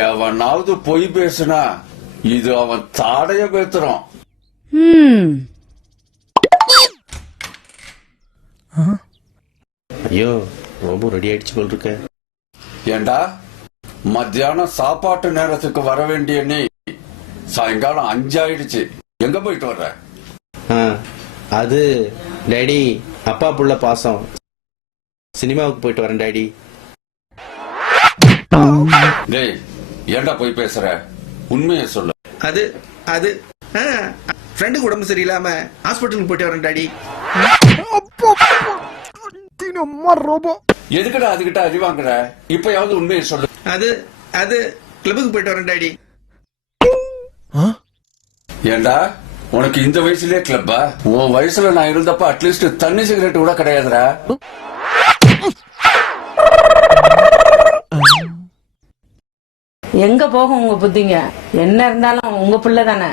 எவனாவது பொய் பேசுனா இது அவன் தாடைய பேத்துறான். ஐயோ ரொம்ப ரெடி ஆயிடுச்சு போல் இருக்க. ஏண்டா மத்தியானம் சாப்பாட்டு நேரத்துக்கு வர வேண்டிய நீ சாயங்காலம் 5 ஆயிடுச்சு. எங்க போயிட்டு வர்ற? அது டேடி அப்பா புள்ள பாசம், சினிமாவுக்கு போயிட்டு வரேன் டாடி. டேய் ஏண்டா போய் பேசுற? உண்மையை சொல்லு. அது அது ஃப்ரெண்டுக்கு உடம்பு சரியில்லாம ஹாஸ்பிட்டலுக்கு போயிட்டு வரேன் டாடி. எதுக்குடா அதுகிட்ட அடி வாங்குற? இப்பயாவது உண்மையை சொல்லு. அது அது கிளப்புக்கு போயிட்டு வரேன் டாடி. ஏண்டா உனக்கு இந்த வயசுலயே கிளப்பா? உன் வயசுல நான் இருந்தப்ப அட்லீஸ்ட் தண்ணி சிகரெட் கூட கிடையாதுடா. எங்க போகும் உங்க புத்திங்க? என்ன இருந்தாலும் உங்க பிள்ளை தானே.